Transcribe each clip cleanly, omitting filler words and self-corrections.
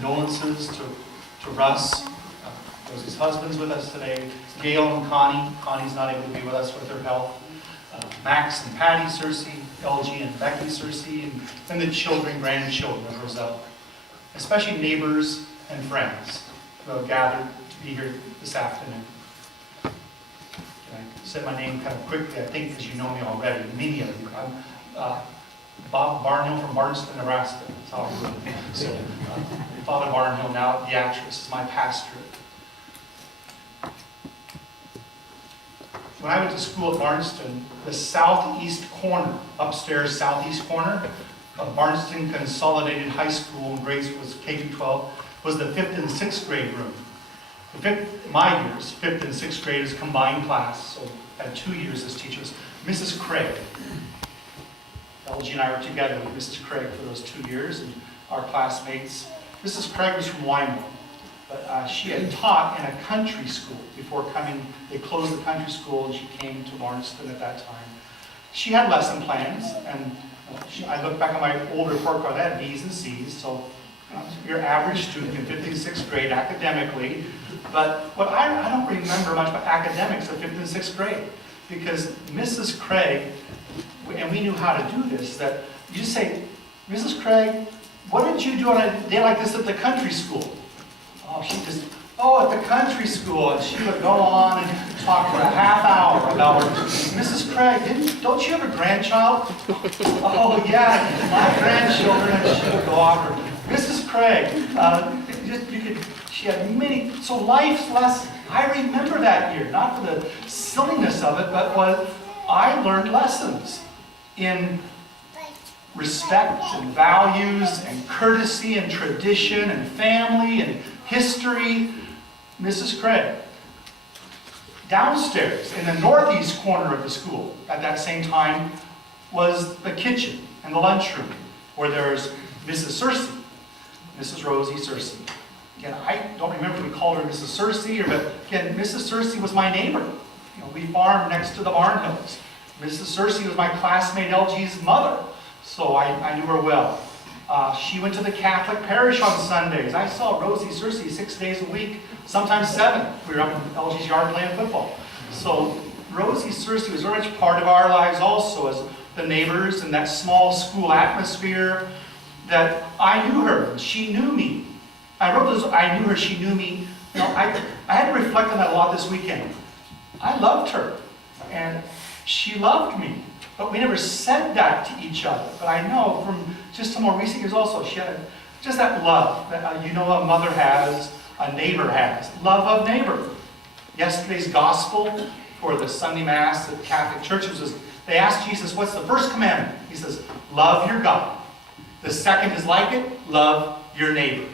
condolences to Russ. Rosie's husband's with us today. Gail and Connie. Connie's not able to be with us with her health. Max and Patty Searcey, LG and Becky Searcey, and the children, grandchildren of Roselle. Especially neighbors and friends who have gathered to be here this afternoon. Can I say my name kind of quickly? I think because you know me already, many of you. I'm Bob Barnhill from Barnhill, Nebraska. That's how I grew up. So, Father Barnhill, now Beatrice, is my pastorate. When I went to school at Barnston, the southeast corner, upstairs southeast corner of Barnston Consolidated High School, in grades was K-12, was the 5th and 6th grade room. My years, 5th and 6th grade is combined class, so I had 2 years as teachers. Mrs. Craig, LG and I were together with Mrs. Craig for those 2 years, and our classmates. Mrs. Craig was from Weinberg, but she had taught in a country school before coming. They closed the country school, and she came to Barnston at that time. She had lesson plans, and I look back on my old report card, I had B's and C's, so your average student in 5th and 6th grade academically. But what I don't remember much about academics in 5th and 6th grade, because Mrs. Craig, and we knew how to do this, that you just say, Mrs. Craig, what did you do on a day like this at the country school? Oh, she just, at the country school, and she would go on and talk for a half hour about her. Mrs. Craig, don't you have a grandchild? Oh yeah, my grandchildren, and she would go on for. Mrs. Craig, she had many, so life's lessons. I remember that year, not for the silliness of it, but what I learned lessons in respect and values and courtesy and tradition and family and history. Mrs. Craig. Downstairs in the northeast corner of the school at that same time was the kitchen and the lunchroom, where there's Mrs. Searcey, Mrs. Rosie Searcey. Again, I don't remember if we called her Mrs. Searcey, but again, Mrs. Searcey was my neighbor. We farmed next to the Barnhills. Mrs. Searcey was my classmate LG's mother, so I knew her well. She went to the Catholic parish on Sundays. I saw Rosie Searcey 6 days a week, sometimes 7. We were up in LG's yard playing football. So Rosie Searcey was very much part of our lives also as the neighbors and that small school atmosphere, that I knew her, she knew me. I wrote this, I knew her, she knew me. I had to reflect on that a lot this weekend. I loved her, and she loved me. But we never said that to each other. But I know from just some more recent years also, she had just that love that a mother has, a neighbor has. Love of neighbor. Yesterday's gospel for the Sunday Mass at the Catholic Church was, they asked Jesus, what's the first commandment? He says, love your God. The second is like it, love your neighbor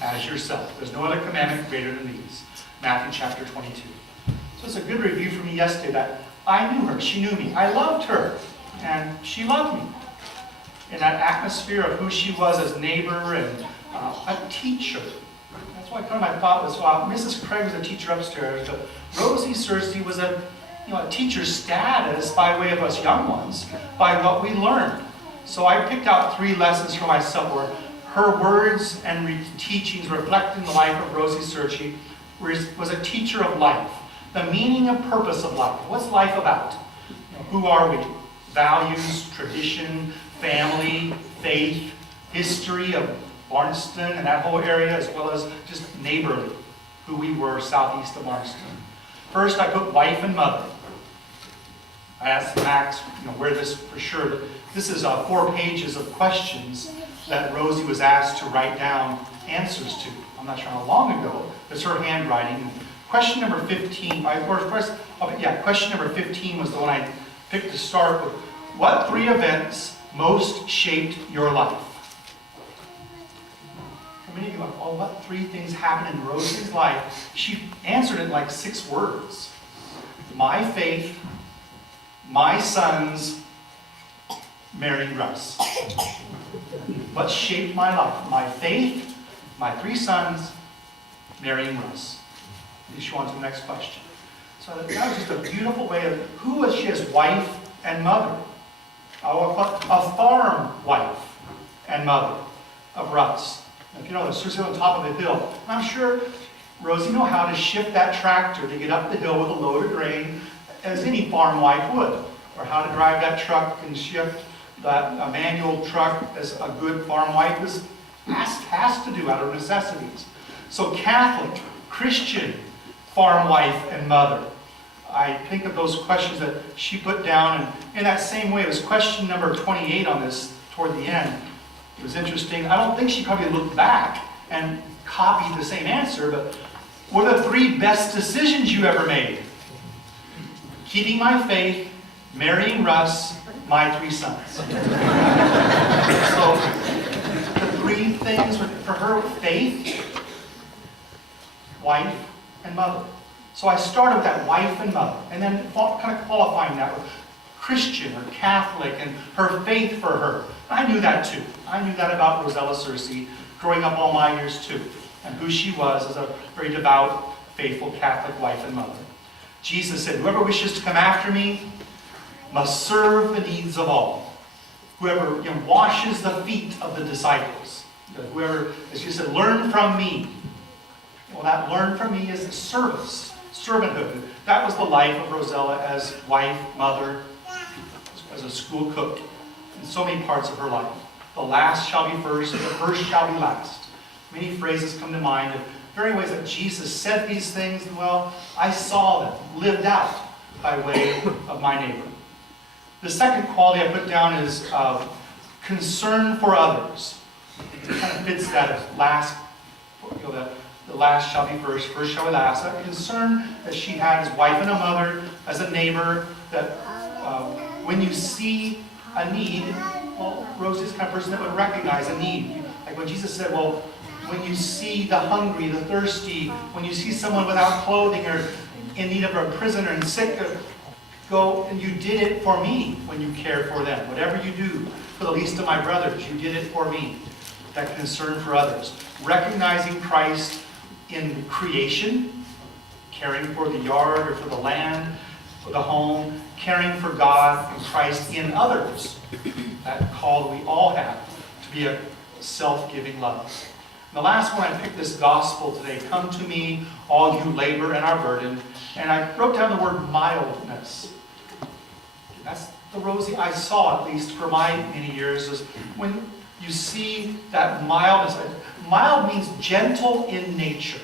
as yourself. There's no other commandment greater than these. Matthew chapter 22. So it's a good review for me yesterday that I knew her, she knew me. I loved her, and she loved me. In that atmosphere of who she was as neighbor and a teacher. That's why kind of my thought was, Mrs. Craig was a teacher upstairs, but Rosie Searcey was a teacher's status by way of us young ones, by what we learned. So I picked out 3 lessons for myself where her words and teachings reflecting the life of Rosie Searcey was a teacher of life. The meaning and purpose of life. What's life about? Who are we? Values, tradition, family, faith, history of Barnston and that whole area, as well as just neighborly, who we were southeast of Barnston. First, I put wife and mother. I asked Max, where this for sure. This is 4 pages of questions that Rosie was asked to write down answers to. I'm not sure how long ago. It's her handwriting. Question number 15, question number 15 was the one I picked to start with. What 3 events most shaped your life? How many of you what 3 things happened in Rosie's life? She answered it in like 6 words. My faith, my sons, marrying Russ. What shaped my life? My faith, my 3 sons, marrying Russ. She on to the next question. So that was just a beautiful way of, who was she as wife and mother? A farm wife and mother of Russ. If you know, Searcey on top of a hill. I'm sure Rosie knew how to shift that tractor to get up the hill with a load of grain as any farm wife would, or how to drive that truck and shift that a manual truck as a good farm wife has to do out of necessities. So Catholic, Christian, farm wife and mother. I think of those questions that she put down, and in that same way, it was question number 28 on this toward the end. It was interesting. I don't think she probably looked back and copied the same answer, but what are the 3 best decisions you ever made? Keeping my faith, marrying Russ, my 3 sons. So the 3 things for her: faith, wife, and mother. So I started with that wife and mother, and then kind of qualifying that with Christian or Catholic and her faith for her. I knew that too. I knew that about Rosella Searcey growing up all my years too, and who she was as a very devout, faithful Catholic wife and mother. Jesus said, whoever wishes to come after me must serve the needs of all. Whoever washes the feet of the disciples. Whoever, as you said, learn from me. Well, that learn from me is service, servanthood. That was the life of Rosella as wife, mother, as a school cook, in so many parts of her life. The last shall be first, the first shall be last. Many phrases come to mind of very ways that Jesus said these things, and well, I saw them lived out by way of my neighbor. The second quality I put down is concern for others. It kind of fits that last, the last shall be first, first shall be last. That concern that she had as wife and a mother, as a neighbor, that when you see a need, well, Rosie's the kind of person that would recognize a need. Like when Jesus said, well, when you see the hungry, the thirsty, when you see someone without clothing or in need of a prisoner and sick, go, and you did it for me when you cared for them. Whatever you do for the least of my brothers, you did it for me. That concern for others. Recognizing Christ in creation, caring for the yard or for the land, for the home, caring for God and Christ in others. That call that we all have to be a self-giving love. And the last one, I picked this gospel today. Come to me, all you labor and are burdened. And I wrote down the word mildness. That's the Rosie I saw, at least for my many years, is when you see that mildness. Mild means gentle in nature,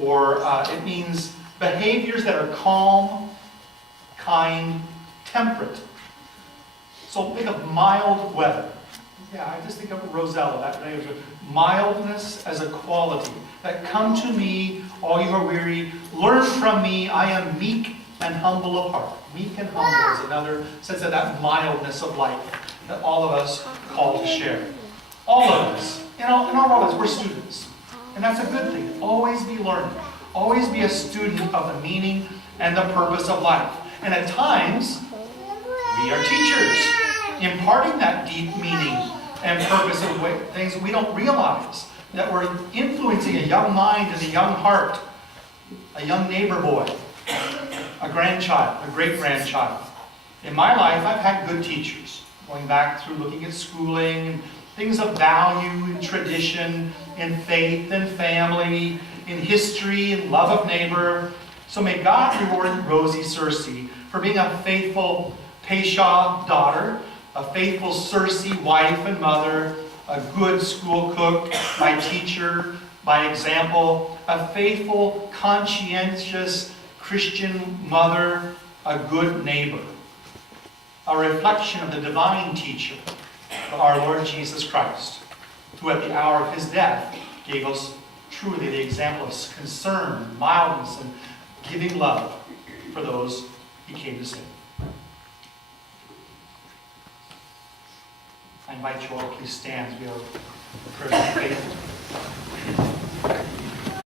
or it means behaviors that are calm, kind, temperate. So think of mild weather. Yeah, I just think of Rosella, that day. Mildness as a quality. That come to me, all you are weary, learn from me, I am meek and humble of heart. Meek and humble is another sense of that mildness of life that all of us call to share. All of us, in our world, we're students. And that's a good thing. Always be learning. Always be a student of the meaning and the purpose of life. And at times, we are teachers, imparting that deep meaning and purpose of things we don't realize. That we're influencing a young mind and a young heart, a young neighbor boy, a grandchild, a great-grandchild. In my life, I've had good teachers, going back through looking at schooling and things of value and tradition, in faith and family, in history and love of neighbor. So may God reward Rosie Searcey for being a faithful Peshaw daughter, a faithful Searcey wife and mother, a good school cook, my teacher, my example, a faithful, conscientious Christian mother, a good neighbor, a reflection of the divine teacher, our Lord Jesus Christ, who at the hour of his death gave us truly the example of concern, mildness, and giving love for those he came to save. I invite you all to please stand as we have a prayer of faith.